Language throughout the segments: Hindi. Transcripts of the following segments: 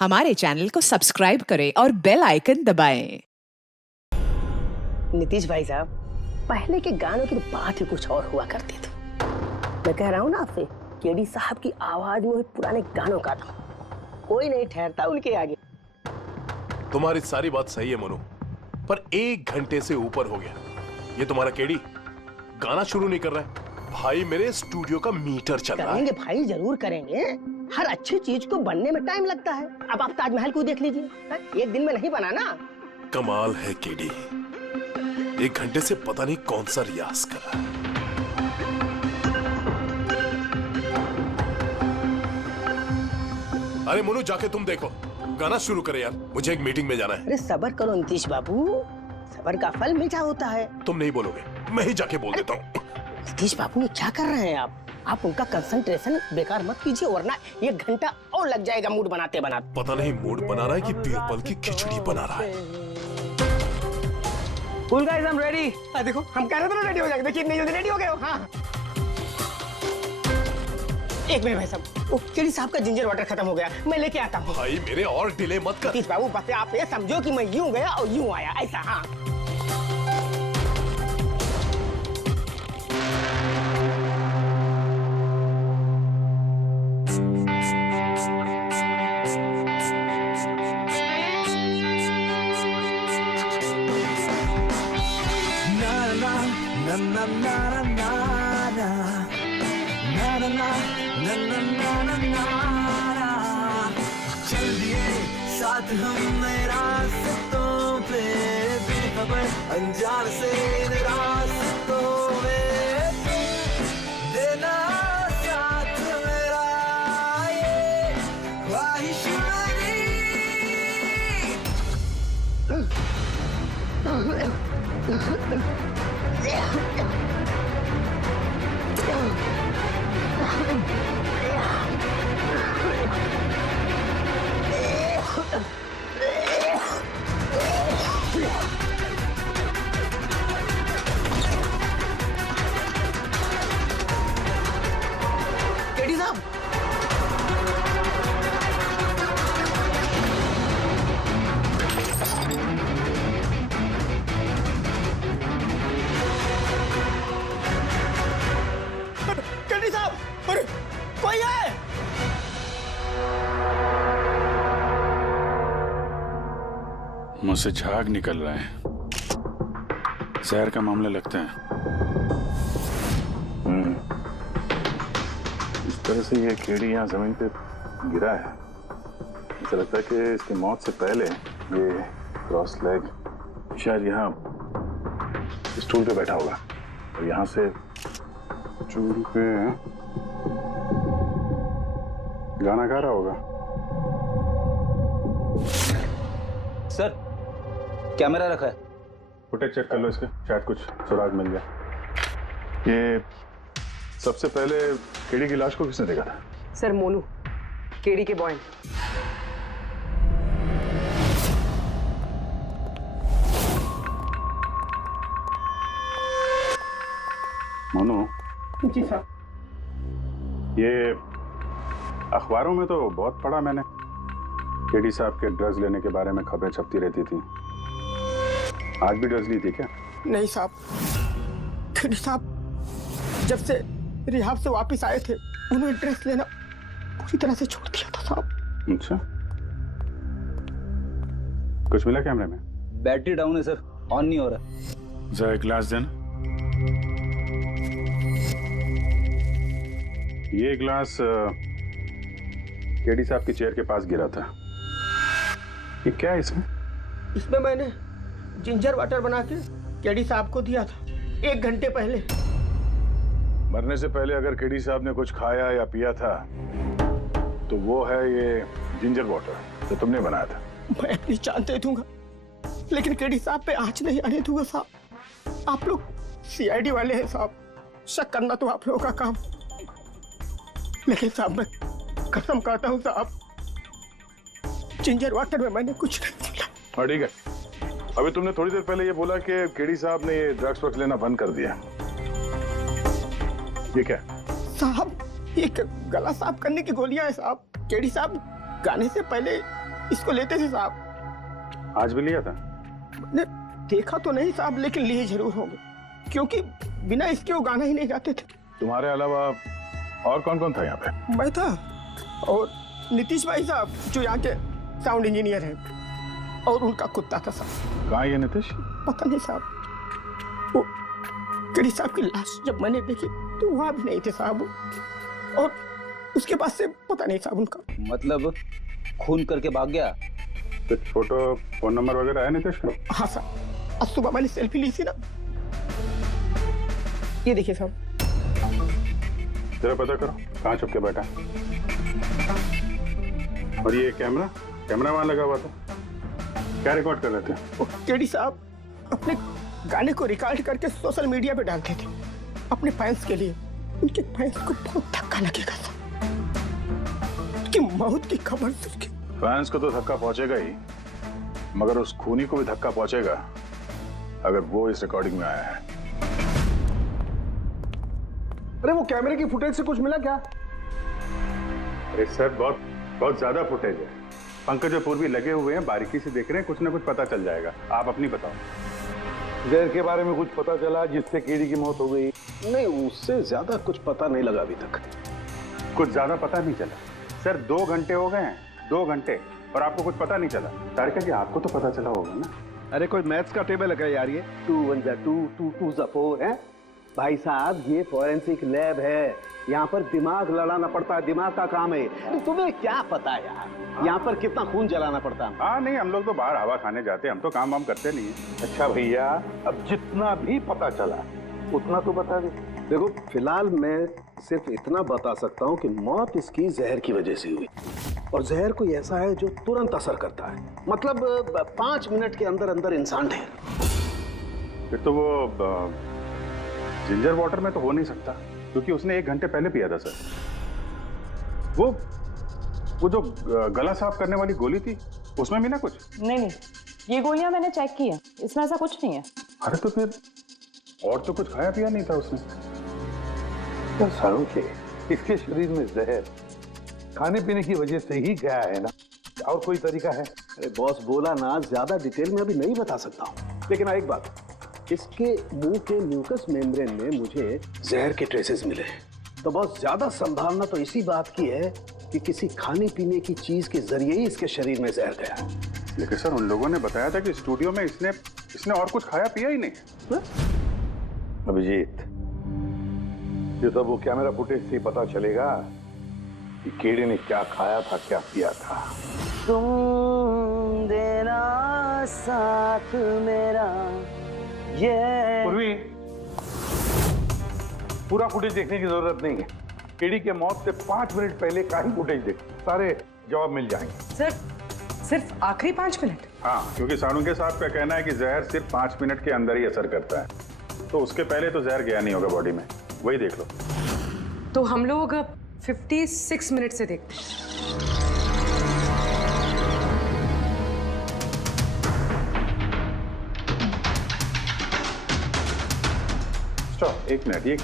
हमारे चैनल को सब्सक्राइब करें और बेल आइकन दबाएं। नीतीश भाई साहब, पहले के गानों की तो बात ही कुछ और हुआ करती थी। मैं कह रहा हूँ ना आपसे, केडी साहब की आवाज में पुराने गानों का था, कोई नहीं ठहरता उनके आगे। तुम्हारी सारी बात सही है मनु, पर 1 घंटे से ऊपर हो गया, ये तुम्हारा केडी गाना शुरू नहीं कर रहा है। भाई मेरे स्टूडियो का मीटर चल रहा है। करेंगे भाई, जरूर करेंगे। हर अच्छी चीज को बनने में टाइम लगता है। अब आप ताजमहल को देख लीजिए, एक दिन में नहीं बना ना। कमाल है केडी, 1 घंटे से पता नहीं कौन सा रियाज कर रहा है। अरे मोनू, जाके तुम देखो, गाना शुरू करे यार, मुझे एक मीटिंग में जाना है। अरे सब्र करो नीतीश बाबू, सब्र का फल मीठा होता है। तुम नहीं बोलोगे, मैं ही जाके बोल देता हूँ। नीतीश बाबू, ये क्या कर रहे हैं आप उनका कंसंट्रेशन बेकार मत कीजिए, वरना 1 घंटा और लग जाएगा मूड बनाते बनाते। पता नहीं मूड बना रहा है कि बीरबल की खिचड़ी बना रहा है। Cool guys, I'm ready. देखो, हम कह रहे थे ना रेडी हो जाएंगे, देखिए इतनी जल्दी रेडी हो गए हो। हाँ, एक मिनट भाई साहब, वो केडी साहब का जिंजर वाटर खत्म हो गया, मैं लेके आता हूँ। भाई मेरे और डिले मत कर। नीतीश बाबू, बस आप ये समझो कि मैं यूं गया और यूं आया, ऐसा। हाँ, चल दिए साथ हम नए रास्तों पे, बेखबर अनजान से इन रास्तों में देना साथ मेरा, ये ख्वाहिश केडी साहब, केडी साहब, अरे कोई है? मुझसे झाग निकल रहे हैं, जहर का मामला लगता है। इस तरह से ये केडी यहाँ जमीन पे गिरा है, ऐसा लगता है कि इसकी मौत से पहले ये क्रॉस लेग शायद यहाँ स्टूल पे बैठा होगा और यहाँ से चूल पे गाना गा रहा होगा। सर, कैमरा रखा है, फुटेज चेक कर लो इसके, शायद कुछ सुराग मिल जाए। ये सबसे पहले केडी की लाश को किसने देखा था? सर, मोनू, केडी के बॉय। मोनू, जी साहब। ये अखबारों में तो बहुत पढ़ा मैंने, केडी साहब के ड्रग्स लेने के बारे में खबरें छपती रहती थी। आज भी ड्रग्स ली थी क्या? नहीं साहब, केडी साहब जब से रिहाब से वापस आए थे, उन्होंने ड्रग्स लेना पूरी तरह से छोड़ दिया था साहब। अच्छा, कुछ मिला कैमरे में? बैटरी डाउन है सर, ऑन नहीं हो रहा। जरा एक ग्लास देना। ये ग्लास केडी साहब की चेयर के पास गिरा था। ये क्या है इसमें? इसमें मैंने जिंजर वाटर बना के केडी साहब को दिया था 1 घंटे पहले। मरने से पहले अगर केडी साहब ने कुछ खाया या पिया था तो वो है ये जिंजर वाटर जो तुमने बनाया था। मैं अपनी जान दे दूंगा, लेकिन केडी साहब पे आँच नहीं आने दूंगा साहब। आप लोग सीआईडी वाले हैं साहब, शक करना तो आप लोगों का काम, लेकिन साहब मैं कसम खाता हूँ साहब, जिंजर वाटर में मैंने कुछ नहीं मिला। हाँ ठीक है, अभी तुमने थोड़ी देर पहले ये बोला कि केडी साहब ने ये ड्रग्स वग्स लेना बंद कर दिया, ये क्या? साहब, ये गला साफ करने की गोलियां हैं साहब। केडी साहब गाने से पहले इसको लेते थे साहब। आज भी लिया था? मैंने देखा तो नहीं साहब, लेकिन लिए जरूर होंगे, क्योंकि बिना इसके वो गाना ही नहीं गाते थे। तुम्हारे अलावा और कौन कौन था यहाँ पे? मैं था और नीतीश भाई साहब जो यहाँ के साउंड इंजीनियर हैं, और उनका कुत्ता था साहब। कहाँ है ये नीतीश? पता नहीं साहब, वो केडी साहब की लाश जब मैंने देखी तो वहां भी नहीं थे साहब, और उसके बाद से पता नहीं साहब उनका। मतलब खून करके भाग गया? कुछ फोटो फोन नंबर वगैरह है नीतीश का? हाँ साहब, आज सुबह मैंने सेल्फी ली थी ना, ये देखिए साहब। जरा पता करो कहाँ छुप के बैठा। और ये कैमरा वहां लगा हुआ था, क्या रिकॉर्ड कर रहे थे? वो केडी साहब अपने गाने को रिकॉर्ड करके सोशल मीडिया पे डालते थे अपने फैंस के लिए। उनके फैंस को बहुत धक्का लगेगा साहब, उनकी मौत की खबर सुन के। फैंस को तो धक्का पहुंचेगा ही, मगर उस खूनी को भी धक्का पहुंचेगा अगर वो इस रिकॉर्डिंग में आया है। अरे वो कैमरे की फुटेज से कुछ मिला क्या? अरे सर बहुत ज्यादा फुटेज है। पंकज और पूर्वी लगे हुए हैं, बारीकी से देख रहे हैं, कुछ ना कुछ पता चल जाएगा। आप अपनी बताओ। जहर के बारे में कुछ पता चला जिससे केडी की मौत हो गई? नहीं, उससे ज्यादा कुछ पता नहीं लगा अभी तक। कुछ ज्यादा पता नहीं चला सर, 2 घंटे हो गए हैं, 2 घंटे, और आपको कुछ पता नहीं चला। तारिका जी आपको तो पता चला होगा ना? अरे कोई मैथ्स का टेबल है यार? ये 2 1 जा 2 2 2 जा 4 है भाई साहब। ये फॉरेंसिक लैब है, यहाँ पर दिमाग लड़ाना पड़ता है, दिमाग का काम है। तुम्हें क्या पता यार यहाँ पर कितना खून जलाना पड़ता है? हाँ नहीं, हम लोग तो बाहर हवा खाने जाते हैं, हम तो काम वाम करते नहीं है। अच्छा भैया, अब जितना भी पता चला उतना तो बता दे। देखो फिलहाल मैं सिर्फ इतना बता सकता हूँ कि मौत इसकी जहर की वजह से हुई, और जहर कोई ऐसा है जो तुरंत असर करता है, मतलब 5 मिनट के अंदर अंदर इंसान ढेर। फिर तो वो जिंजर वाटर में तो हो नहीं सकता, क्योंकि उसने 1 घंटे पहले पिया था सर। वो जो गला साफ करने वाली गोली थी उसमें भी ना कुछ? नहीं, ये गोलियां मैंने चेक की है, इसमें ऐसा कुछ नहीं है। अरे तो फिर और तो कुछ खाया पिया नहीं था उसने? सारों के इसके शरीर में जहर खाने पीने की वजह से ही गया है ना, और कोई तरीका है? अरे बॉस बोला ना, ज्यादा डिटेल में अभी नहीं बता सकता हूँ, लेकिन एक बात, इसके मुंह के म्यूकस मेम्ब्रेन में मुझे जहर के ट्रेसेस मिले, तो बहुत ज्यादा संभावना तो इसी बात की है कि किसी खाने पीने की चीज के जरिए ही इसके शरीर में जहर गया। लेकिन सर उन लोगों ने बताया था कि स्टूडियो में इसने और कुछ खाया पिया ही नहीं। अभिजीत, ये तो वो कैमरा फुटेज से ही पता चलेगा कि केडी ने क्या खाया था, क्या पिया था। तुम देना साथ मेरा, ये पूर्वी, पूरा फुटेज देखने की जरूरत नहीं है। केडी के मौत से 5 मिनट पहले का ही फुटेज देख, सारे जवाब मिल जाएंगे। सर, सिर्फ आखिरी 5 मिनट? हाँ, क्योंकि साळुंखे साहब का कहना है कि जहर सिर्फ 5 मिनट के अंदर ही असर करता है, तो उसके पहले तो जहर गया नहीं होगा बॉडी में। वही देख लो। तो हम लोग 56 मिनट से देखते हैं। Stop, 1 minute. ये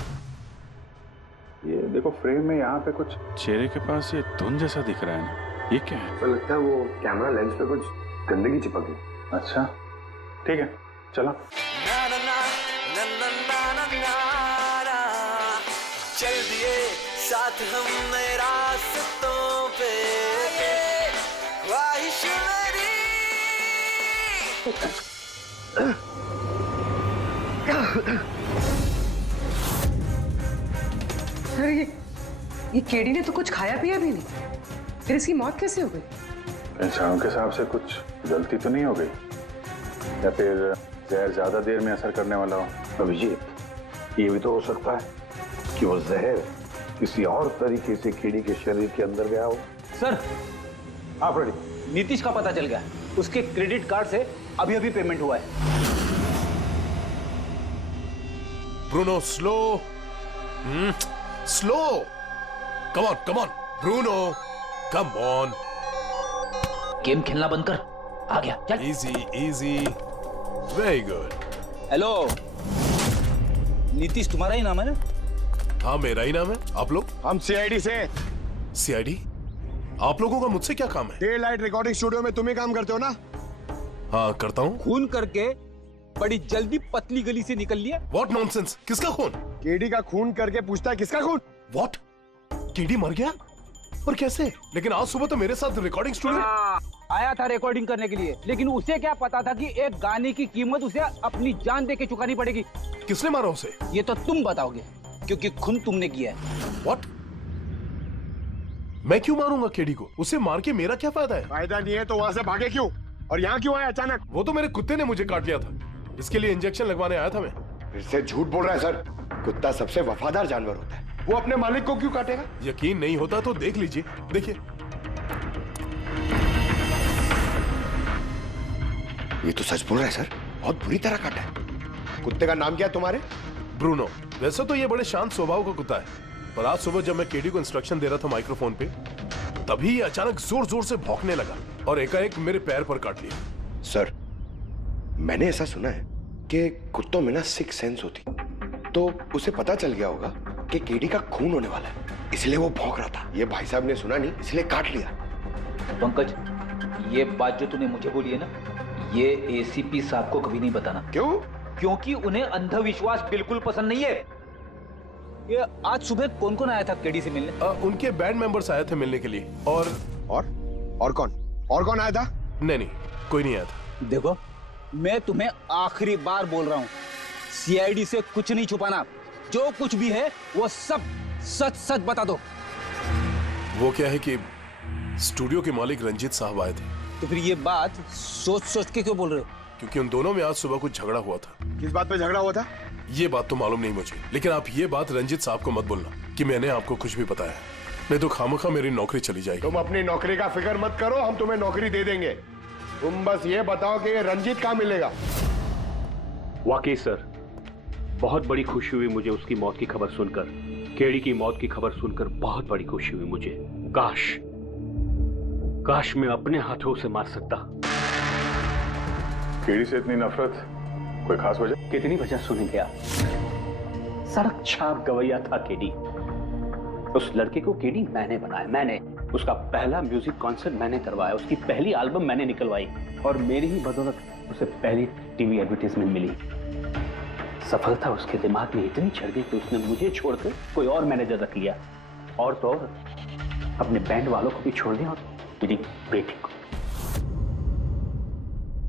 देखो फ्रेम में यहाँ पे कुछ चेहरे के पास ये धुन जैसा दिख रहा है ना, ये क्या है? तो लगता है वो कैमरा लेंस पे कुछ गंदगी चिपक गई। अच्छा ठीक है, चला। चल दिए साथ हम नए रास्तों पे, ख्वाहिश मेरी। सर, ये केडी ने तो कुछ खाया पिया भी नहीं, फिर इसकी मौत कैसे हो गई? इंसानों के हिसाब से कुछ गलती तो नहीं हो गई, या फिर जहर ज्यादा देर में असर करने वाला हो? अभिजीत, ये भी तो हो सकता है कि वो जहर किसी और तरीके से केडी के शरीर के अंदर गया हो। सर, आप रेडी? नीतीश का पता चल गया, उसके क्रेडिट कार्ड से अभी पेमेंट हुआ है। Bruno slow, slow, come on Bruno, come on. Game खेलना बंद कर, आ गया, चल। Easy, very good. Hello, Nitish तुम्हारा ही नाम है ना? हाँ मेरा ही नाम है। आप लोग? हम सीआईडी से। सीआईडी? आप लोगों का मुझसे क्या काम है? डे लाइट रिकॉर्डिंग स्टूडियो में तुम ही काम करते हो ना? हाँ करता हूँ। खून करके बड़ी जल्दी पतली गली से निकल लिया। What nonsense? किसका खून? केडी का खून करके पूछता है किसका खून? What? केडी मर गया? और कैसे? लेकिन आज सुबह तो मेरे साथ रिकॉर्डिंग स्टूडियो आया था रिकॉर्डिंग करने के लिए, लेकिन उसे क्या पता था कि एक गाने की कीमत उसे अपनी जान दे के चुकानी पड़ेगी। किसने मारा उसे? ये तो तुम बताओगे, क्योंकि खून तुमने किया है। What? मैं क्यों मारूंगा केडी को? उसे मार के मेरा क्या फायदा है? फायदा नहीं है तो वहां से भागे क्यों? और यहाँ क्यों आए अचानक? वो तो मेरे कुत्ते ने मुझे काट लिया था, इसके लिए इंजेक्शन लगवाने आया था मैं। फिर से झूठ बोल रहा है सर। कुत्ता सबसे वफादार जानवर होता है, वो अपने मालिक को क्यों काटेगा? यकीन नहीं होता तो देख लीजिए, देखिए। ये तो सच बोल रहा है सर, बहुत बुरी तरह काटा है। कुत्ते का नाम क्या है तुम्हारे? ब्रूनो। वैसे तो ये बड़े शांत स्वभाव का कुत्ता है, पर आज सुबह जब मैं केडी को इंस्ट्रक्शन दे रहा था माइक्रोफोन पे, तभी ये अचानक जोर जोर से भौंकने लगा और एकाएक मेरे पैर पर काट लिया। सर, मैंने ऐसा सुना है कि कुत्तों में ना सिक्स सेंस होती, तो उसे पता चल गया होगा कि केडी का खून होने वाला है, इसलिए वो भौंक रहा था। ये भाई साहब ने सुना नहीं, इसलिए काट लिया। पंकज, ये बात जो तूने मुझे बोली है ना, ये एसीपी साहब को कभी नहीं बताना। क्यों? क्योंकि उन्हें अंधविश्वास बिल्कुल पसंद नहीं है। ये आज सुबह कौन कौन आया था केडी से मिलने? उनके बैंड मेंबर्स आए थे मिलने के लिए। और कौन? और कौन आया था? नहीं, कोई नहीं आया था। देखो, मैं तुम्हें आखिरी बार बोल रहा हूँ, सीआईडी से कुछ नहीं छुपाना। जो कुछ भी है वो सब सच सच बता दो। वो क्या है कि स्टूडियो के मालिक रंजीत साहब आए थे। तो फिर ये बात सोच सोच के क्यों बोल रहे हो? क्योंकि उन दोनों में आज सुबह कुछ झगड़ा हुआ था। किस बात पे झगड़ा हुआ था? ये बात तो मालूम नहीं मुझे, लेकिन आप ये बात रंजीत साहब को मत बोलना कि मैंने आपको कुछ भी बताया, नहीं तो खामखा मेरी नौकरी चली जाएगी। तुम अपनी नौकरी का फिक्र मत करो, हम तुम्हें नौकरी दे देंगे। तुम बस ये बताओ कि ये रंजीत कहाँ मिलेगा। वाकई सर, बहुत बड़ी खुशी हुई मुझे उसकी मौत की खबर सुनकर। केडी की मौत की खबर सुनकर बहुत बड़ी खुशी हुई मुझे। काश मैं अपने हाथों उसे मार सकता। केडी से इतनी नफरत, कोई खास वजह? कितनी वजह सुनेंगे आप? सड़क छाप गवैया था केडी। उस लड़के को केडी मैंने बनाया, मैंने उसका पहला म्यूजिक कॉन्सर्ट मैंने करवाया, उसकी पहली एल्बम मैंने निकलवाई, और मेरी ही बदौलत उसे पहली टीवी एडवर्टाइजमेंट मिली। सफलता उसके दिमाग में इतनी चढ़ गई कि उसने मुझे छोड़कर कोई और मैनेजर रख लिया, और तो और अपने बैंड वालों को भी छोड़ दिया, और मेरी बेटी को।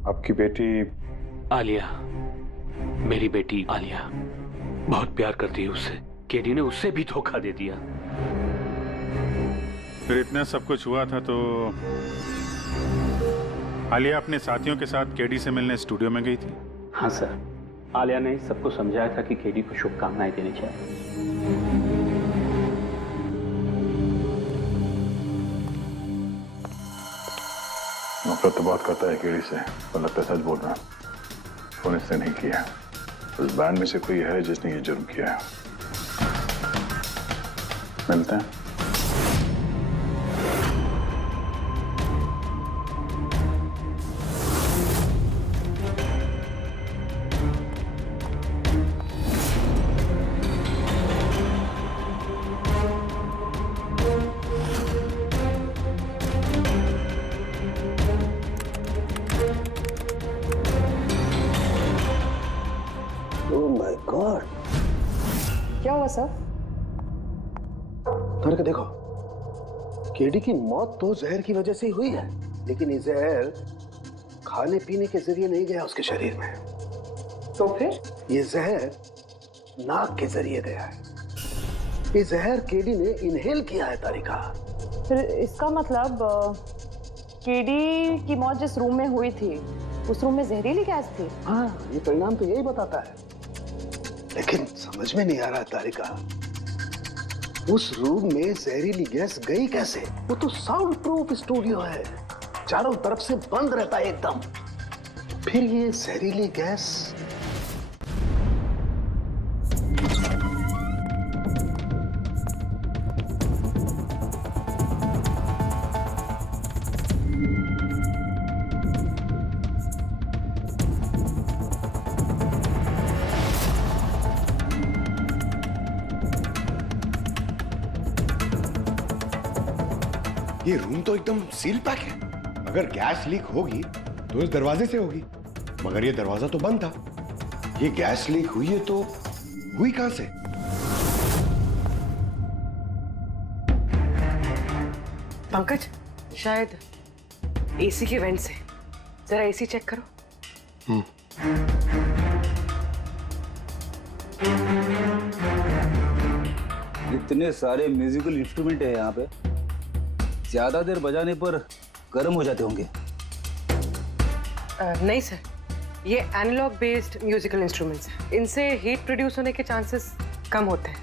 आपकी बेटी आलिया, मेरी बेटी आलिया बहुत प्यार करती है उससे। केडी ने उससे भी धोखा दे दिया। फिर इतना सब कुछ हुआ था तो आलिया अपने साथियों के साथ केडी से मिलने स्टूडियो में गई थी? हाँ सर, आलिया ने सबको समझाया था कि केडी को शुभकामनाएं देनी चाहिए। नफरत तो बात करता है केडी से, पर लगता है सच बोल रहा है। फोन इसने नहीं किया। उस बैंड में से कोई है जिसने ये जुर्म किया है। मिलते हैं। क्या हुआ सर? करके देखो, केडी की मौत तो जहर की वजह से ही हुई है, लेकिन ये जहर खाने पीने के जरिए नहीं गया उसके शरीर में। तो फिर? ये जहर नाक के जरिए गया है। ये जहर केडी ने इनहेल किया है तारिका। फिर इसका मतलब केडी की मौत जिस रूम में हुई थी, उस रूम में जहरीली गैस थी? हाँ, ये परिणाम तो यही बताता है, लेकिन समझ में नहीं आ रहा तारिका, उस रूम में जहरीली गैस गई कैसे? वो तो साउंड प्रूफ स्टूडियो है, चारों तरफ से बंद रहता है एकदम। फिर ये जहरीली गैस ये रूम तो एकदम सील पैक है। अगर गैस लीक होगी तो इस दरवाजे से होगी, मगर ये दरवाजा तो बंद था। ये गैस लीक हुई है तो हुई कहां से? पंकज, शायद एसी के वेंट से। जरा एसी चेक करो। इतने सारे म्यूजिकल इंस्ट्रूमेंट है यहाँ पे, ज्यादा देर बजाने पर गर्म हो जाते होंगे। नहीं सर, ये एनालॉग बेस्ड म्यूजिकल इंस्ट्रूमेंट्स हैं। इनसे हीट प्रोड्यूस होने के चांसेस कम होते हैं।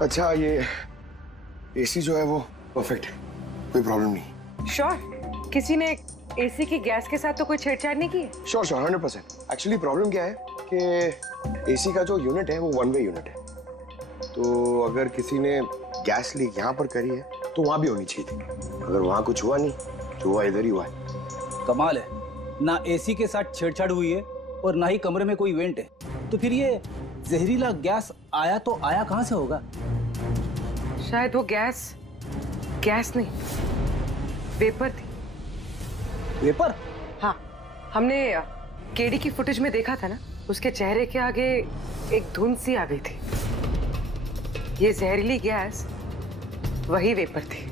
अच्छा, ये एसी जो है वो परफेक्ट है, कोई प्रॉब्लम नहीं। श्योर? किसी ने एसी की गैस के साथ तो कोई छेड़छाड़ नहीं की है? श्योर 100%। एक्चुअली प्रॉब्लम क्या है कि एसी का जो यूनिट है वो वन वे यूनिट है, तो अगर किसी ने गैस लीक यहाँ पर करी है तो वहां भी होनी चाहिए थी। अगर वहां कुछ हुआ नहीं तो हुआ इधर ही हुआ है। कमाल है, ना एसी के साथ छेड़छाड़ हुई है और ना ही कमरे में कोई वेंट है, तो फिर ये जहरीला गैस आया तो आया कहां से होगा? शायद वो गैस नहीं, वेपर थी। वेपर? हाँ, हमने केडी की फुटेज में देखा था ना, उसके चेहरे के आगे एक धुंध सी आ गई थी। ये जहरीली गैस वही वेपर थी।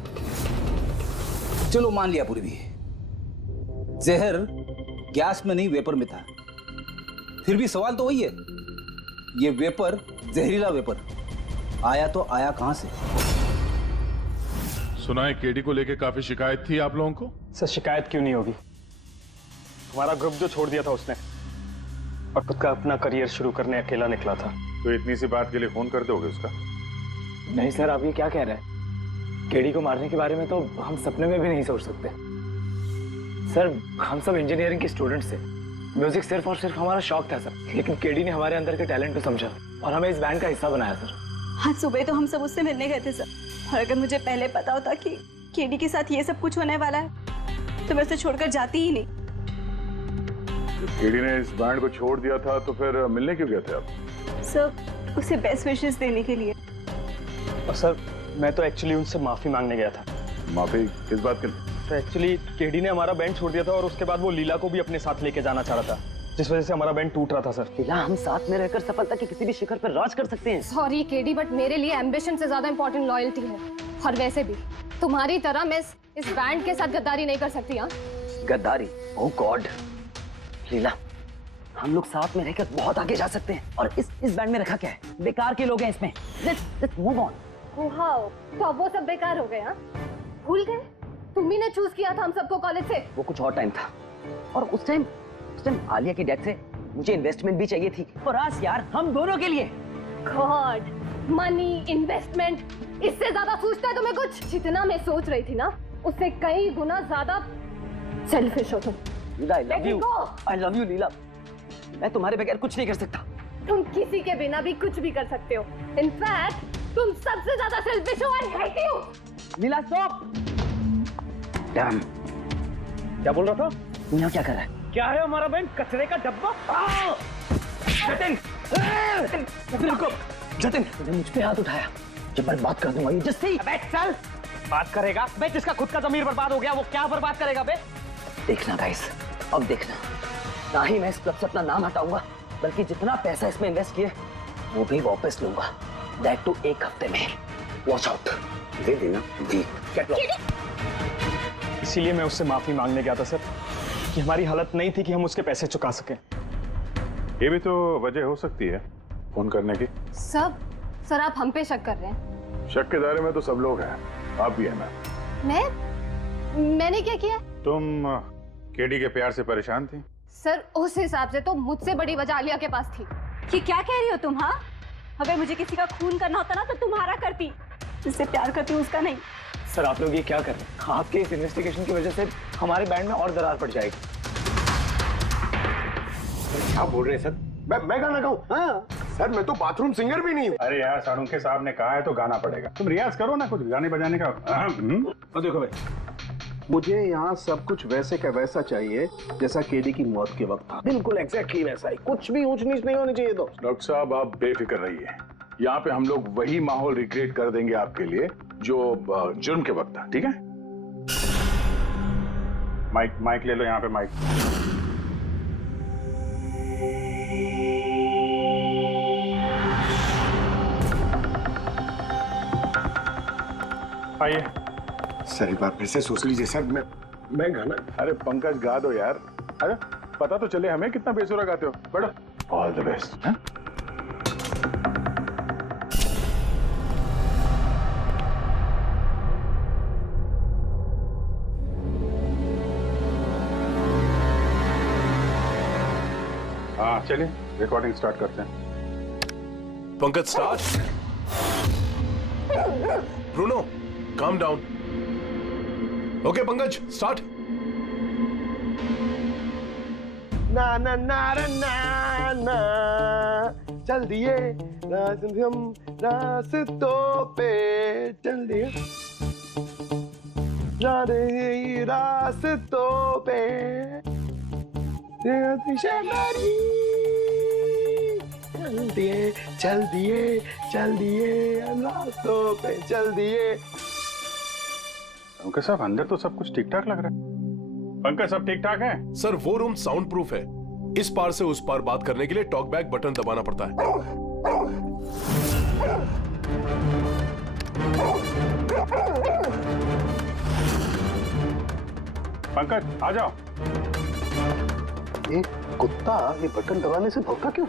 चलो मान लिया पूर्वी, जहर गैस में नहीं वेपर में था। फिर भी सवाल तो वही है, ये वेपर, जहरीला वेपर आया तो आया कहां से? सुना है केडी को लेके काफी शिकायत थी आप लोगों को? सर शिकायत क्यों नहीं होगी? हमारा ग्रुप जो छोड़ दिया था उसने, और खुद का अपना करियर शुरू करने अकेला निकला था। तो इतनी सी बात के लिए फोन कर दोगे उसका? नहीं सर, आप ये क्या कह रहे हैं? केडी को मारने के बारे में तो हम सपने में भी नहीं सोच सकते। सर हम सब इंजीनियरिंग के स्टूडेंट्स थे, म्यूजिक सिर्फ और सिर्फ हमारा शौक था सर, लेकिन केडी ने हमारे अंदर के टैलेंट को समझा और हमें इस बैंड का हिस्सा बनाया सर। आज सुबह तो हम सब उससे मिलने गए थे सर, और अगर मुझे पहले पता होता कि केडी के साथ ये सब कुछ होने वाला है तो मैं उसे छोड़कर जाती ही नहीं। केडी ने इस बैंड को छोड़ दिया था तो फिर मिलने क्यों गए थे आप? सर उसे बेस्ट विशेस देने के लिए। और सर मैं तो एक्चुअली उनसे माफी मांगने गया था। माफी किस बात के? तो एक्चुअली केडी ने हमारा बैंड छोड़ दिया था और उसके बाद वो लीला को भी अपने साथ लेके जाना चाह रहा था, जिस वजह से हमारा बैंड टूट रहा था सर। लीला, हम साथ में रहकर सफलता के किसी भी शिखर पर राज कर सकते हैं। सॉरी केडी, बट मेरे लिए एम्बिशन से ज्यादा इंपॉर्टेंट लॉयल्टी है। और वैसे भी तुम्हारी तरह मैं इस बैंड के साथ गद्दारी नहीं कर सकती। हाँ, गद्दारी? ओह गॉड लीला, हम लोग साथ में रहकर बहुत आगे जा सकते हैं। और इस बैंड में रखा क्या है? बेकार के लोग हैं इसमें। Let's move on. वाओ, तो अब वो सब बेकार हो गए? हाँ, भूल गए? तुम ही ने चूज किया था हम सबको कॉलेज से। वो कुछ और टाइम था, और उस टाइम आलिया की डेथ से मुझे इन्वेस्टमेंट भी चाहिए थी, और आज यार हम दोनों के लिए। गॉड, मनी, इन्वेस्टमेंट, इससे ज्यादा सोचता है तुम्हें कुछ? जितना मैं सोच रही थी ना, उससे कई गुना ज्यादा सेल्फिश हो तुम। लीला, आई लव यू लीला, मैं तुम्हारे बगैर कुछ नहीं कर सकता। तुम किसी के बिना भी कुछ भी कर सकते हो। इनफैक्ट तुम सबसे ज्यादा सेल्फिश हो। I hate you. Leela stop. Dam, क्या बोल रहा था? तू यहाँ क्या कर रहा है? क्या है हमारा बैंड? कचरे का डब्बा? जतिन, रुको। जतिन, तूने मुझ पे हाथ उठाया, जब मैं बात कर दूंगा ये जस्सी। अबे चल, बात करेगा बे? जिसका खुद का ज़मीर बर्बाद हो गया वो क्या बर्बाद करेगा बे? देखना गाइस, अब देखना, ना ही मैं इस क्लब से अपना नाम हटाऊंगा, बल्कि जितना पैसा इसमें इन्वेस्ट किए वो भी वापस लूंगा। दैट टू 1 हफ्ते में। Watch out. दे देना वीक। इसीलिए मैं उससे माफी मांगने गया था सर, कि हमारी हालत नहीं थी कि हम उसके पैसे चुका सकें। ये भी तो वजह हो सकती है फोन करने की। सर आप हम पे शक कर रहे हैं? शक के दायरे में तो सब लोग हैं, आप भी हैं। मैंने क्या किया? तुम केडी के प्यार से परेशान थी? सर उस हिसाब से तो मुझसे बड़ी वजह आलिया के पास थी। ये क्या कह रही हो तुम? हाँ, अगर मुझे किसी का खून करना होता ना तो तुम्हारा करती, जिससे प्यार करती हूँ उसका नहीं। सर आप लोग ये क्या कर रहे हैं? आपके इस इन्वेस्टिगेशन की वजह से हमारे बैंड में और दरार पड़ जाएगी। क्या बोल रहे हैं सर? मैं गाना गाऊं? हाँ सर, मैं तो बाथरूम सिंगर भी नहीं हूँ। अरे यार, सारुंखे साहब ने कहा है तो गाना पड़ेगा। तुम रियाज करो ना कुछ गाने बजाने का। तो देखो भाई, मुझे यहाँ सब कुछ वैसे का वैसा चाहिए जैसा केडी की मौत के वक्त था। बिल्कुल एग्जैक्टली वैसा ही, कुछ भी ऊंच नीच नहीं होनी चाहिए। तो डॉक्टर साहब आप बेफिक्र रहिए, यहाँ पे हम लोग वही माहौल रिक्रिएट कर देंगे आपके लिए जो जुर्म के वक्त था। ठीक है? माइक ले लो यहाँ पे माइक। आइए सर एक बार फिर से सोच लीजिए सर। मैं गाना। अरे पंकज गा दो यार। अरे पता तो चले हमें कितना बेसुरा गाते हो। बैठो। All the best. हाँ चलिए रिकॉर्डिंग स्टार्ट करते हैं। Pankaj start. Bruno calm down. Okay Pankaj start. ना ना ना ना ना चल दिए हम रास्तों पे चल दिए रास्तों पे चल दिए रास्तों पे चल दिए। पंकज साहब अंदर तो सब कुछ ठीक ठाक लग रहा है। पंकज सब ठीक ठाक है? सर वो रूम साउंड प्रूफ है। इस पार से उस पार बात करने के लिए टॉक बैक बटन दबाना पड़ता है। पंकज आ जाओ। ये कुत्ता ये बटन दबाने से भौंका क्यों?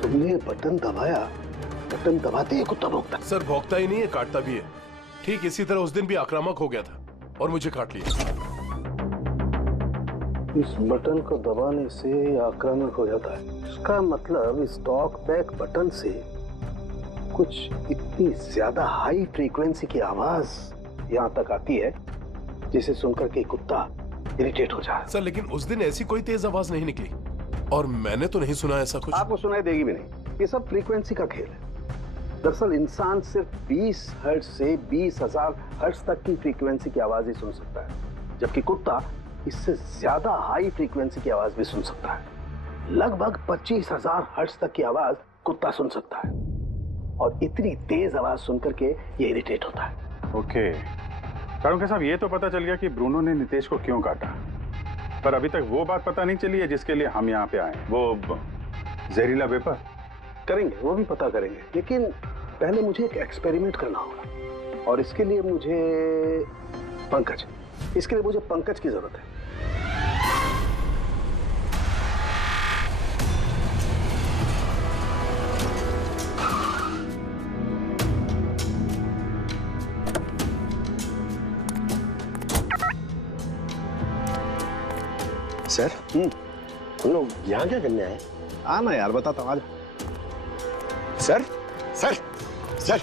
तुमने बटन दबाया, बटन दबाते ही कुत्ता भौंकता। सर भौंकता ही नहीं है, काटता भी है। ठीक इसी तरह उस दिन भी आक्रामक हो गया था और मुझे काट लिया। इस बटन को दबाने से आक्रामक हो जाता है। इसका मतलब इस टॉक बैक बटन से कुछ इतनी ज्यादा हाई फ्रीक्वेंसी की आवाज यहाँ तक आती है जिसे सुनकर के कुत्ता इरिटेट हो जाए। सर लेकिन उस दिन ऐसी कोई तेज आवाज नहीं निकली और मैंने तो नहीं सुना ऐसा कुछ। आपको सुनाई देगी भी नहीं। ये सब फ्रीक्वेंसी का खेल है। दरअसल इंसान सिर्फ 20 हर्ट्ज से 20,000 हर्ट्ज तक की फ्रीक्वेंसी की आवाज ही सुन सकता है, जबकि कुत्ता इससे ज्यादा हाई फ्रीक्वेंसी की आवाज भी सुन सकता है। लगभग 25,000 हर्ट्ज तक की आवाज कुत्ता सुन सकता है और इतनी तेज आवाज सुनकर के ये इरिटेट होता है। ओके कारुंके साहब, ये तो पता चल गया कि ब्रूनो ने नितेश को क्यों काटा, पर अभी तक वो बात पता नहीं चली है जिसके लिए हम यहाँ पे आए। वो जहरीला वेपर करेंगे, वो भी पता करेंगे, लेकिन पहले मुझे एक एक्सपेरिमेंट करना होगा और इसके लिए मुझे पंकज की जरूरत है। सर हम लोग यहाँ क्या करने आए? आना यार, बताता हूँ। सर सर सर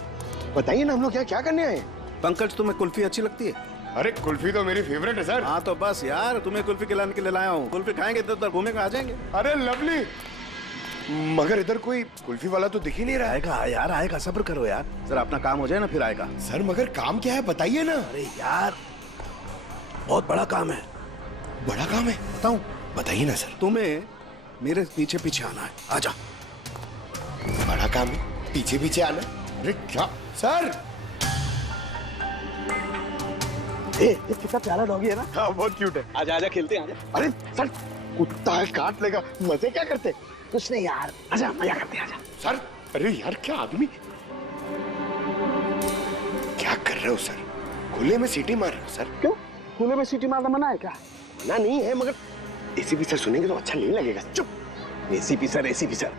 बताइए ना, हम लोग क्या करने आए? पंकज तुम्हें कुल्फी अच्छी लगती है? अरे कुल्फी तो मेरी फेवरेट है सर। हाँ तो बस यार, तुम्हें कुल्फी खिलाने के लिए लाया हूँ। कुल्फी खाएंगे तो उधर घूमेंगे, आ जाएंगे। अरे लवली, मगर इधर कोई कुल्फी वाला तो दिख ही नहीं रहा। आएगा यार, आएगा, सब्र करो यार, जरा अपना काम हो जाए ना फिर आएगा। सर मगर काम क्या है बताइए ना। अरे यार बहुत बड़ा काम है। बड़ा काम है? बताऊं? बताइए ना सर। तुम्हें मेरे पीछे पीछे आना है, आजा। बड़ा काम है, पीछे पीछे आना? अरे क्या सर? ये कितना प्यारा डॉगी है ना। हाँ बहुत क्यूट है। आजा आजा, खेलते हैं, आजा। अरे सर कुत्ता है, काट लेगा। मजे क्या करते? कुछ नहीं यार, आजा मजा करते हैं, आजा। सर अरे यार क्या आदमी, क्या कर रहे हो सर? खुले में सीटी मार रहे हो सर? क्यों खुले में सीटी मारना मना है क्या? मना नहीं है, मगर एसीपी सर सुनेंगे तो अच्छा नहीं लगेगा। चुप। एसीपी सर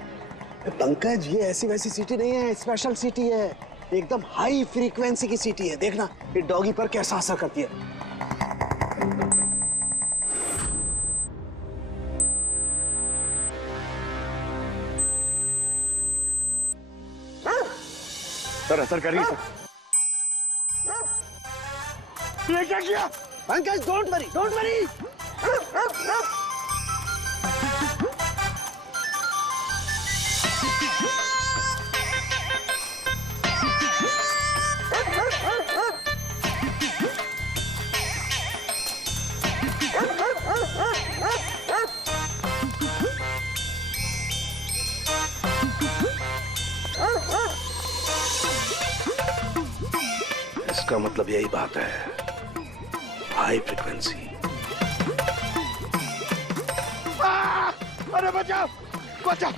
पंकज, ये ऐसी वैसी सीटी नहीं है, स्पेशल सीटी है, एकदम हाई फ्रीक्वेंसी की सीटी है। देखना ये डॉगी पर कैसा असर करती है। सर असर करिए सर। ये क्या किया? Pankaj don't worry, don't worry. इसका मतलब यही बात है, हाई फ्रीक्वेंसी अरे बचाओ बचाओ।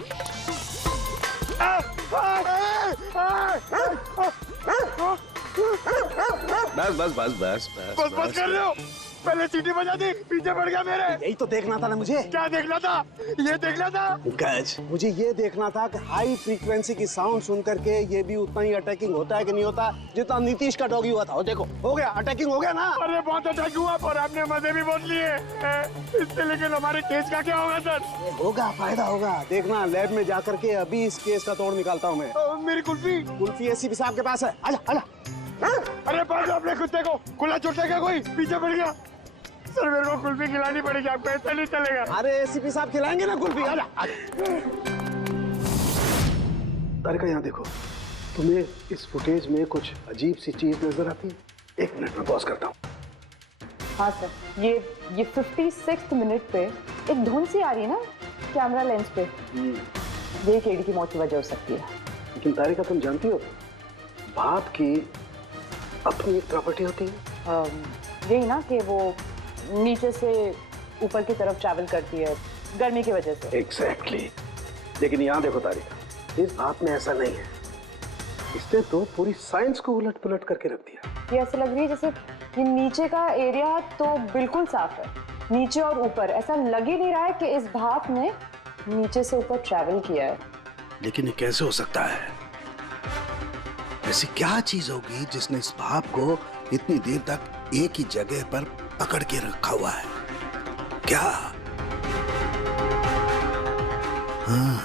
बस बस बस बस बस बस कर रहे हो, पहले सीटी बजा दी, पीछे पड़ गया मेरे। यही तो देखना था ना मुझे। क्या देखना था? ये देखना था पंकज, मुझे ये देखना था कि हाई फ्रीक्वेंसी की साउंड सुन करके ये भी उतना ही अटैकिंग होता है कि नहीं होता जितना नीतीश का डॉगी हुआ था। वो देखो हो गया, अटैकिंग हो गया ना। अरे बहुत अटैक हुआ पर आपने मजे भी बहुत लिए इससे, लेकिन हमारे केस का क्या होगा सर? होगा, फायदा होगा, देखना लैब में जाकर के अभी इस केस का तोड़ निकालता हूँ मैं। मेरी कुल्फी कुल्फी एसीपी साहब के पास है, आजा आजा। अरे पास अपने कुत्ते को, खुला छुट्टेगा कोई, पीछे पड़ गया। सर मेरे को कुल्फी खिलानी पड़ेगी, आपको ऐसा नहीं चलेगा। अरे एसीपी साहब खिलाएंगे ना कुल्फी, आजा आजा। तारिका यहाँ देखो, तुम्हें इस फुटेज में कुछ अजीब सी चीज नजर आती है? 1 मिनट में पॉज करता हूँ। हाँ सर, ये 56 मिनट पे एक धुन सी आ रही है ना कैमरा लेंस पे, ये केडी की मौत की वजह हो सकती है। लेकिन तारिका तुम जानती हो भाप की अपनी एक प्रॉपर्टी होती है। यही ना कि वो नीचे से ऊपर की तरफ ट्रैवल करती है गर्मी की वजह से। एग्जैक्टली। लेकिन यहाँ देखो तारिका, इस भाप में ऐसा नहीं है। इसने तो पूरी साइंस को उलट पुलट करके रख दिया। ये ऐसे लग रही है जैसे ये नीचे का एरिया तो बिल्कुल साफ है, नीचे और ऊपर ऐसा लग ही नहीं रहा है कि इस भाप ने नीचे से ऊपर ट्रैवल किया है। लेकिन ये कैसे हो सकता है? ऐसी क्या चीज होगी जिसने इस भाप को इतनी देर तक एक ही जगह पर पकड़ के रखा हुआ है? क्या? हाँ,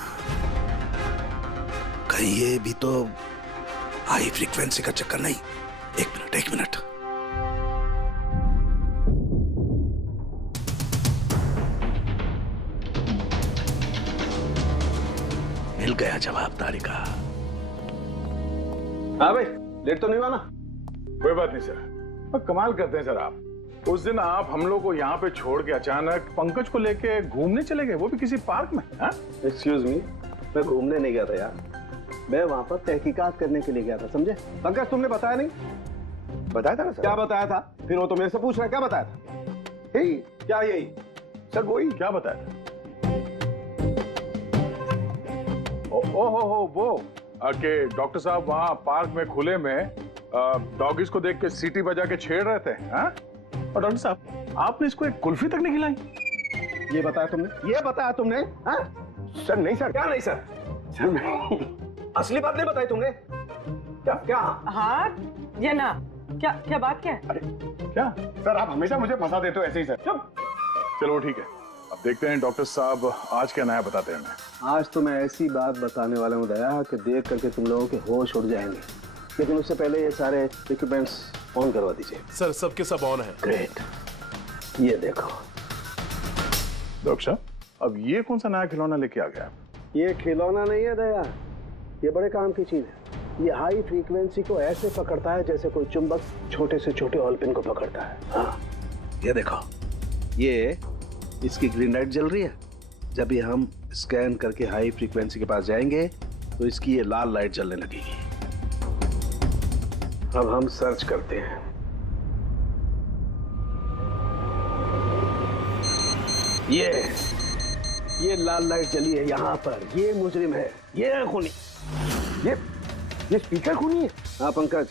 कहीं ये भी तो हाई फ्रीक्वेंसी का चक्कर नहीं? 1 मिनट। मिल गया जवाब तारिका। हाँ भाई, लेट तो नहीं हुआ ना? कोई बात नहीं सर, कमाल करते हैं सर आप। उस दिन आप हम लोग को यहाँ पे छोड़ के अचानक पंकज को लेके घूमने चले गए, वो भी किसी पार्क में। एक्सक्यूज मी, मैं घूमने नहीं गया था यार, मैं वहां पर तहकीकात करने के लिए गया था, समझे? पंकज तुमने बताया नहीं? बताया था ना सर। क्या बताया था? फिर वो तो मेरे से पूछ रहा है क्या बताया था? यही क्या? यही सर वही। क्या बताया था? ओ वो कि डॉक्टर साहब वहाँ पार्क में खुले में डॉगीज को देख के सीटी बजा के छेड़ रहे थे। हाँ? और डॉक्टर साहब आपने इसको एक कुल्फी तक नहीं खिलाई। ये बताया तुमने? ये बताया तुमने? हाँ? सर नहीं सर। क्या नहीं सर? सर नहीं, असली बात नहीं बताई तुमने? क्या? हाँ या ना? क्या बात क्या है? अरे क्या सर, आप हमेशा मुझे फंसा देते हो ऐसे ही सर। चलो ठीक है, अब देखते हैं डॉक्टर साहब आज क्या नया बताते हैं हमें। आज तो मैं ऐसी बात बताने वाला हूँ दया कि देख करके तुम लोगों के होश उड़ जाएंगे, लेकिन उससे पहले ये सारे इक्विपमेंट्स ऑन करवा दीजिए। सर सबके सब ऑन है। ग्रेट। ये देखो डॉक्टर साहब, अब ये कौन सा नया खिलौना लेके आ गया? ये खिलौना नहीं है दया, ये बड़े काम की चीज है। ये हाई फ्रीक्वेंसी को ऐसे पकड़ता है जैसे कोई चुंबक छोटे से छोटे ऑलपिन को पकड़ता है। हाँ, ये देखो, ये इसकी ग्रीन लाइट जल रही है। जब ये हम स्कैन करके हाई फ्रीक्वेंसी के पास जाएंगे तो इसकी ये लाल लाइट जलने लगेगी। अब हम सर्च करते हैं। ये लाल लाइट जली है यहाँ पर, ये मुजरिम है, ये है खूनी। ये स्पीकर खूनी है? हाँ पंकज,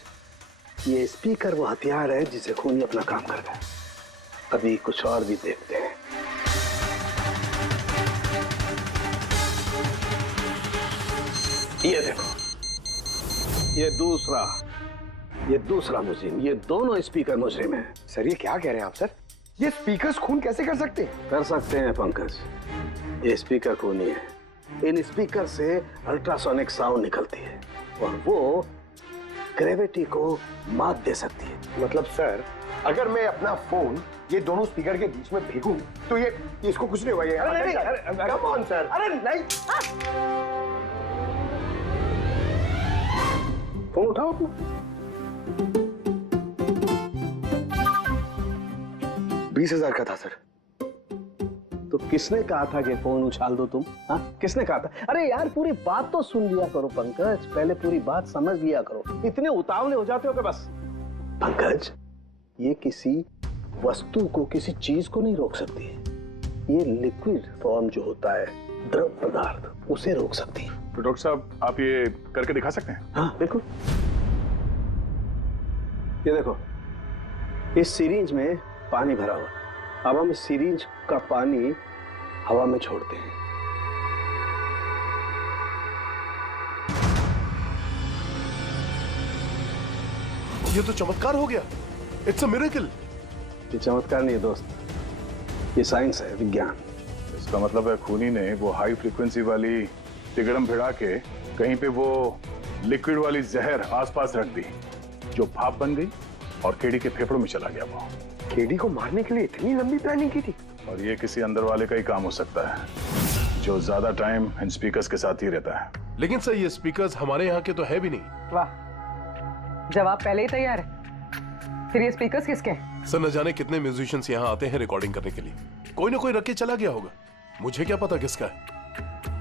ये स्पीकर वो हथियार है जिसे खूनी अपना काम कर रहा है। अभी कुछ और भी देखते हैं। ये देखो, ये दूसरा मुजरिम, ये दोनों स्पीकर मुजरिम है। सर ये क्या कह रहे हैं आप सर? ये स्पीकर्स खून कैसे कर सकते हैं? कर सकते हैं पंकज, ये स्पीकर खूनी है। इन स्पीकर से अल्ट्रासोनिक साउंड निकलती है और वो ग्रेविटी को मात दे सकती है। मतलब सर, अगर मैं अपना फोन ये दोनों स्पीकर के बीच में फेंकूं तो ये इसको कुछ नहीं होगा। ये कम ऑन सर। अरे नहीं, फोन उठाओ अपना। 20,000 का था सर। तो किसने कहा था कि फोन उछाल दो तुम? हाँ, किसने कहा था? अरे यार पूरी बात तो सुन लिया करो पंकज, पहले पूरी बात समझ लिया करो। इतने उतावले हो जाते हो कि बस। पंकज, ये किसी वस्तु को, किसी चीज को नहीं रोक सकती है। ये लिक्विड फॉर्म जो होता है द्रव पदार्थ उसे रोक सकती है। तो डॉक्टर साहब आप ये करके दिखा सकते हैं? हाँ बिल्कुल। ये देखो, इस सिरिंज में पानी भरा हुआ। अब हम इस सिरिंज का पानी हवा में छोड़ते हैं। ये तो चमत्कार हो गया। It's a miracle. ये चमत्कार नहीं है दोस्त, ये साइंस है, विज्ञान। इसका मतलब है खूनी ने वो हाई फ्रीक्वेंसी वाली तिगड़म भिड़ा के कहीं पे वो लिक्विड वाली जहर आसपास रख दी, जो भाप बन गई और केडी के फेफड़ों में चला गया। वो केडी को मारने के लिए इतनी लंबी प्लानिंग की थी? और ये किसी अंदर वाले का ही काम हो सकता है, जो ज्यादा टाइम इन स्पीकर्स के साथ ही रहता है। लेकिन सर ये स्पीकर्स हमारे यहाँ के तो है भी नहीं। वाह, जवाब पहले ही तैयार है। फिर ये स्पीकर्स किसके हैं? सर न जाने कितने म्यूजिशियंस यहाँ आते हैं रिकॉर्डिंग करने के लिए, कोई ना कोई रख के चला गया होगा। मुझे क्या पता किसका है।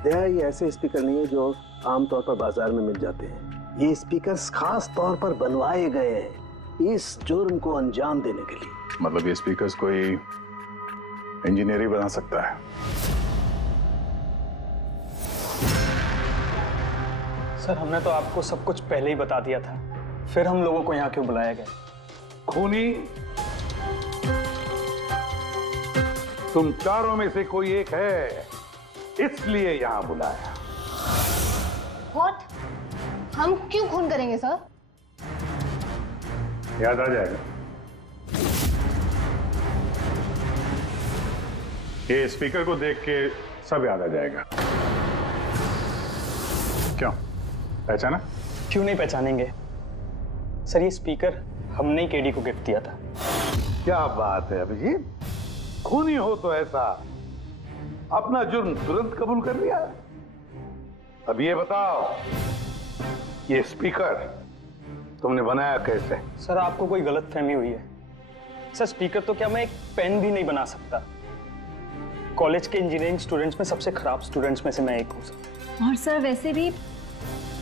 ये ऐसे स्पीकर नहीं है जो आमतौर पर बाजार में मिल जाते हैं। ये स्पीकर्स खास तौर पर बनवाए गए हैं इस जुर्म को अंजाम देने के लिए। मतलब ये स्पीकर्स कोई इंजीनियर ही बना सकता है। सर हमने तो आपको सब कुछ पहले ही बता दिया था, फिर हम लोगों को यहाँ क्यों बुलाया गया? खूनी तुम चारों में से कोई एक है, इसलिए यहां बुलाया। What? हम क्यों खून करेंगे सर? याद आ जाएगा। ये स्पीकर को देख के सब याद आ जाएगा। क्यों, पहचाना? क्यों नहीं पहचानेंगे सर, ये स्पीकर हमने ही केडी को गिफ्ट दिया था। क्या बात है अभिजीत, खूनी हो तो ऐसा अपना जुर्म तुरंत कबूल कर लिया। अब ये बताओ, ये स्पीकर तुमने बनाया कैसे? सर आपको कोई गलतफहमी हुई है। सर स्पीकर तो क्या, मैं एक पेन भी नहीं बना सकता। कॉलेज के इंजीनियरिंग स्टूडेंट्स में सबसे खराब स्टूडेंट्स में से मैं एक हूँ। और सर वैसे भी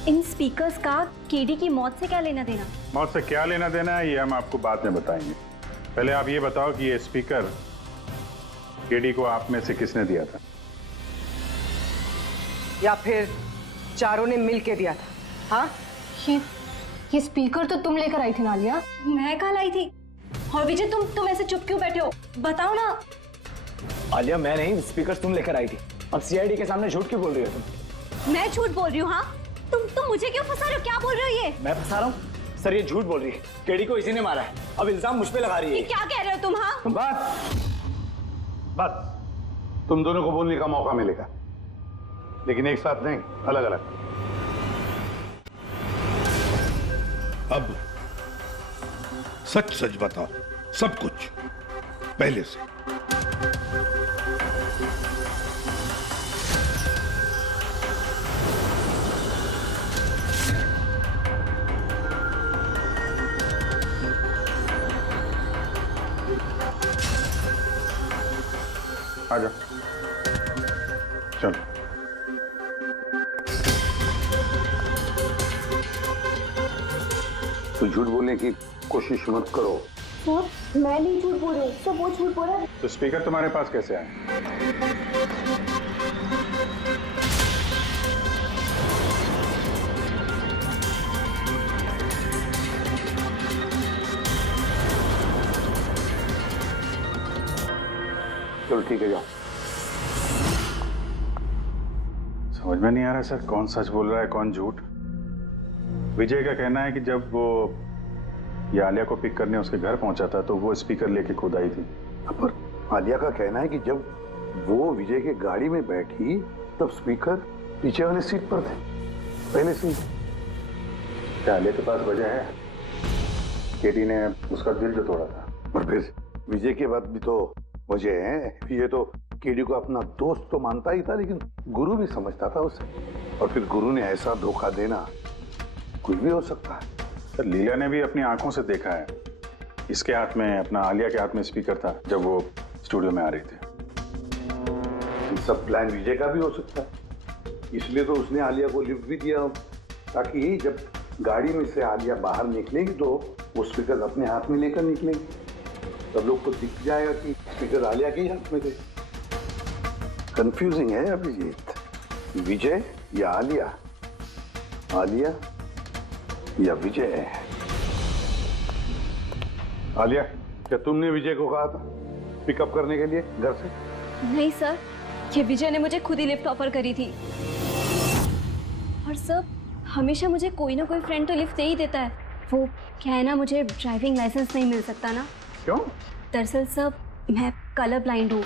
इन स्पीकर्स का केडी की मौत से क्या लेना देना? मौत से क्या लेना देना है ये हम आपको बाद में बताएंगे। पहले आप ये बताओ कि ये स्पीकर केडी को आप में से किसने दिया था? या फिर चारों ने मिल के दिया था? हाँ, ये स्पीकर तो तुम लेकर आई थी ना आलिया? मैं कहाँ लाई थी? और विजय तुम ऐसे चुप क्यों बैठे हो, बताओ ना। आलिया मैं नहीं, स्पीकर तुम लेकर आई थी। अब सीआईडी के सामने झूठ क्यों बोल रही हो तुम? मैं झूठ बोल रही हूँ? हाँ तुम मुझे क्यों फंसा रहे हो? क्या बोल रहे हो ये? मैं फंसा रहा हूँ? सर ये झूठ बोल रही है, केडी को इसी ने मारा है। अब इल्जाम मुझ पे लगा रही है। ये क्या कह रहे हो तुम? हाँ बस तुम दोनों को बोलने का मौका मिलेगा, लेकिन एक साथ नहीं, अलग अलग। अब सच सच बताओ, सब कुछ पहले से। आजा, चलो। तो झूठ बोलने की कोशिश मत करो। सर मैं नहीं झूठ बोल रही हूँ, सब वो झूठ बोल रहा है। तो स्पीकर तुम्हारे पास कैसे आए? चलो ठीक है, जाओ। समझ में नहीं आ रहा सर, कौन सच बोल रहा है कौन झूठ। विजय का कहना है कि जब वो ये आलिया को पिक करने उसके घर पहुंचा था तो वो स्पीकर लेके खुद आई थी। पर आलिया का कहना है कि जब वो विजय के गाड़ी में बैठी तब स्पीकर पीछे वाली सीट पर थे पहले से। क्या आलिया के पास वजह है? केडी ने उसका दिल जो तोड़ा था। और फिर विजय के बाद भी तो वजह है। ये तो केडी को अपना दोस्त तो मानता ही था, लेकिन गुरु भी समझता था उसे। और फिर गुरु ने ऐसा धोखा देना, कुछ भी हो सकता है। सर लीला ने भी अपनी आंखों से देखा है, इसके हाथ में, अपना आलिया के हाथ में स्पीकर था जब वो स्टूडियो में आ रही थी। सब प्लान विजय का भी हो सकता है, इसलिए तो उसने आलिया को लिफ्ट भी दिया, ताकि जब गाड़ी में से आलिया बाहर निकलेगी तो वो स्पीकर अपने हाथ में लेकर निकलेगी। सब लोग को दिख जाएगा कि स्पीकर आलिया के हाथ में थे। कंफ्यूजिंग है अभिजीत। विजय या आलिया? आलिया या विजय? आलिया, क्या तुमने विजय को कहा था पिकअप करने के लिए घर से? नहीं सर, ये विजय ने मुझे खुद ही लिफ्ट ऑफर करी थी। और सर, हमेशा मुझे कोई ना कोई फ्रेंड तो लिफ्ट दे ही देता है। वो क्या है ना, मुझे ड्राइविंग लाइसेंस नहीं मिल सकता ना। क्यों? दरअसल सर, मैं कलर ब्लाइंड हूँ,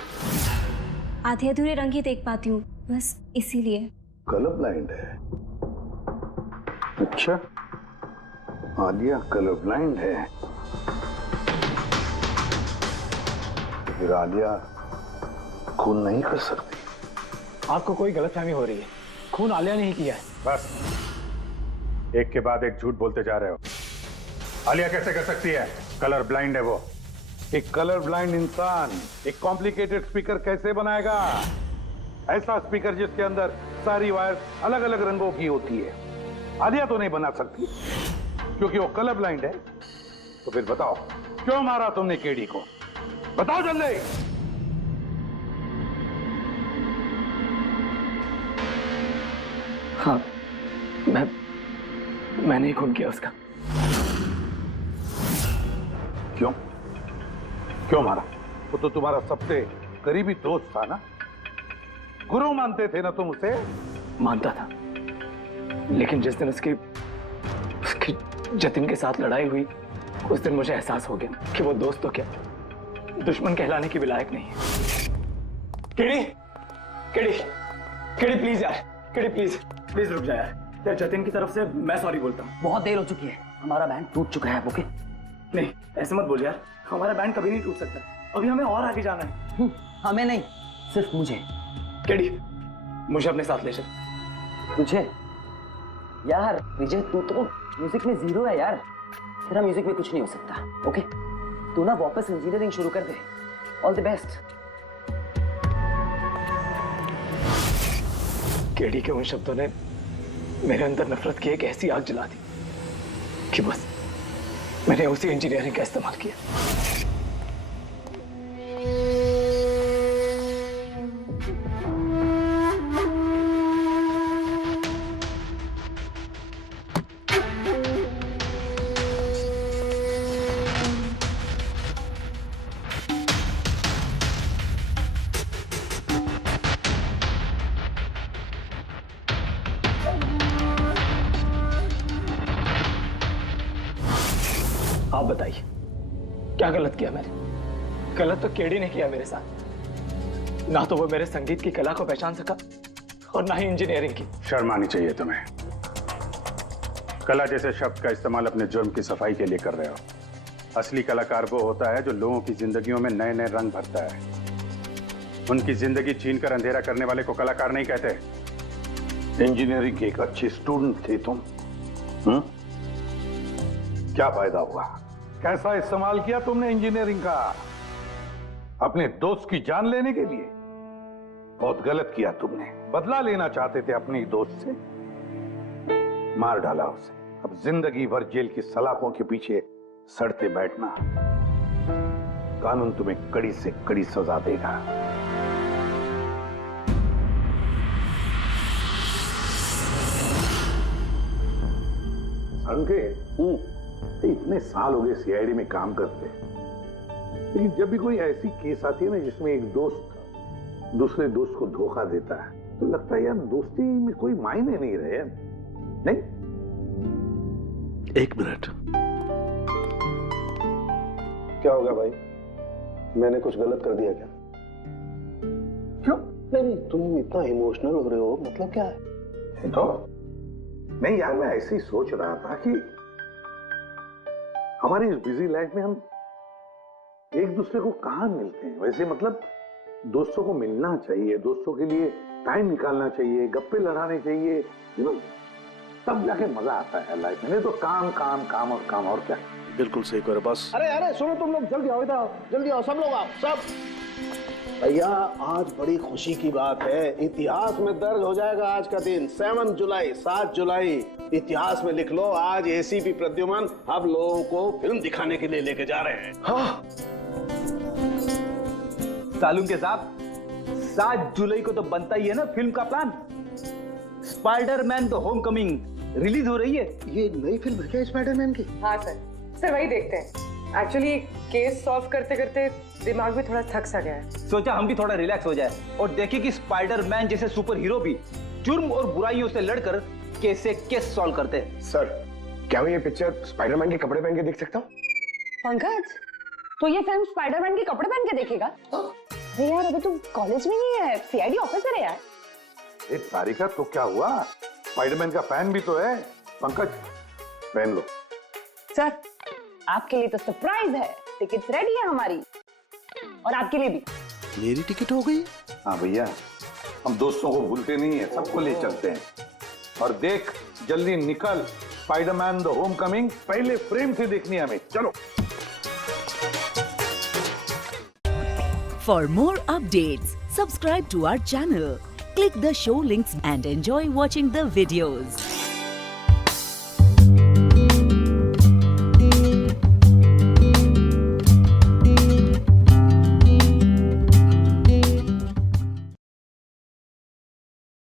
आधे अधूरे रंग ही देख पाती हूँ, बस इसीलिए। कलर ब्लाइंड है? अच्छा, आलिया कलर ब्लाइंड है। फिर आलिया खून नहीं कर सकती। आपको कोई गलतफहमी हो रही है, खून आलिया ने ही किया है। बस, एक के बाद एक झूठ बोलते जा रहे हो। आलिया कैसे कर सकती है? कलर ब्लाइंड है वो। एक कलर ब्लाइंड इंसान एक कॉम्प्लिकेटेड स्पीकर कैसे बनाएगा? ऐसा स्पीकर जिसके अंदर सारी वायर अलग अलग रंगों की होती है। आलिया तो नहीं बना सकती क्योंकि वो कलर ब्लाइंड है। तो फिर बताओ, क्यों मारा तुमने केडी को? बताओ जल्दी। हाँ, मैंने ही खून किया उसका। क्यों? क्यों मारा? वो तो तुम्हारा सबसे करीबी दोस्त था ना, गुरु मानते थे ना तुम उसे? मानता था, लेकिन जिस दिन उसकी जतिन के साथ लड़ाई हुई, उस दिन मुझे एहसास हो गया कि वो दोस्त तो क्या, दुश्मन कहलाने की भी लायक नहीं है। केडी, केडी, केडी प्लीज यार, केडी प्लीज रुक जा यार। जतिन की तरफ से मैं सॉरी बोलता हूँ। बहुत देर हो चुकी है, हमारा बैंड टूट चुका है। ओके? नहीं, ऐसे मत बोल यार, हमारा बैंड कभी नहीं टूट सकता। अभी हमें और आगे जाना है। हमें नहीं, सिर्फ मुझे। केडी, मुझे अपने साथ ले चल। तुझे? यार विजय, तू तो म्यूजिक में जीरो है यार, तेरा म्यूजिक में कुछ नहीं हो सकता। ओके? तू ना वापस इंजीनियरिंग शुरू कर दे। All the best. केडी के उन शब्दों ने मेरे अंदर नफरत की एक ऐसी आग जला दी कि बस मैंने उसी इंजीनियरिंग का इस्तेमाल किया। आप बताइए, क्या गलत किया मैंने? गलत तो केडी ने किया मेरे साथ। ना तो वो मेरे संगीत की कला को पहचान सका और ना ही इंजीनियरिंग की। शर्म आनी चाहिए तुम्हें। कला जैसे शब्द का इस्तेमाल अपने जुर्म की सफाई के लिए कर रहे हो। असली कलाकार वो होता है जो लोगों की जिंदगियों में नए नए रंग भरता है। उनकी जिंदगी छीन कर अंधेरा करने वाले को कलाकार नहीं कहते। इंजीनियरिंग की एक अच्छी स्टूडेंट थी तुम। क्या फायदा हुआ? कैसा इस्तेमाल किया तुमने इंजीनियरिंग का? अपने दोस्त की जान लेने के लिए? बहुत गलत किया तुमने। बदला लेना चाहते थे अपने दोस्त से, मार डाला उसे। अब जिंदगी भर जेल की सलाखों के पीछे सड़ते बैठना। कानून तुम्हें कड़ी से कड़ी सजा देगा। संकेत, इतने साल हो गए सीआईडी में काम करते, लेकिन जब भी कोई ऐसी केस आती है ना जिसमें एक दोस्त दूसरे दोस्त को धोखा देता है, तो लगता है यार दोस्ती में कोई मायने नहीं रहे। नहीं? एक मिनट। क्या होगा भाई? मैंने कुछ गलत कर दिया क्या? क्यों? नहीं, तुम इतना इमोशनल हो रहे हो, मतलब क्या है? तो नहीं यार, मैं ऐसे ही सोच रहा था कि हमारी इस बिजी लाइफ में हम एक दूसरे को कहां मिलते हैं। वैसे मतलब दोस्तों को मिलना चाहिए, दोस्तों के लिए टाइम निकालना चाहिए, गप्पे लड़ाने चाहिए, तब जाके मजा आता है लाइफ में। नहीं तो काम काम काम और काम, और क्या। बिल्कुल सही करो बस। अरे सुनो तुम लोग, जल्दी आओ, इधर आओ, जल्दी आओ, सब लोग आओ, सब। भैया आज बड़ी खुशी की बात है, इतिहास में दर्ज हो जाएगा आज का दिन। 7 जुलाई, 7 जुलाई इतिहास में लिख लो। आज एसीपी प्रद्युमन हम लोगों को फिल्म दिखाने के लिए लेके जा रहे हैं। हाँ। सालून के साहब, 7 जुलाई को तो बनता ही है ना फिल्म का plan. Spiderman the Homecoming release हो रही है। ये नई फिल्म है क्या स्पाइडरमैन की? हाँ सर वही देखते हैं। एक्चुअली केस सॉल्व करते करते दिमाग भी थोड़ा थक सा गया है। सोचा हम भी थोड़ा रिलैक्स हो जाए और देखें कि स्पाइडरमैन जैसे सुपर हीरो भी जुर्म और बुराइयों से लड़कर कैसे केस सॉल्व करते हैं। सर क्या मैं ये पिक्चर स्पाइडरमैन के कपड़े पहन के देख सकता हूँ? पंकज, तो ये फिल्म स्पाइडरमैन के कपड़े पहन के देखेगा? अरे यार, अभी तुम कॉलेज में ही है, सीआईडी ऑफिसर है यार। तारिका तो क्या हुआ, स्पाइडरमैन का फैन भी तो है। पंकज पहन लो। सर, आपके लिए तो सरप्राइज है, टिकट्स रेडी है हमारी, और आपके लिए भी। मेरी टिकट हो गई? हाँ भैया, हम दोस्तों को भूलते नहीं है, सबको ले चलते हैं। और देख, जल्दी निकल, स्पाइडरमैन द होमकमिंग पहले फ्रेम से देखनी है हमें। चलो। For more updates, subscribe to our channel, click the show links and enjoy watching the videos.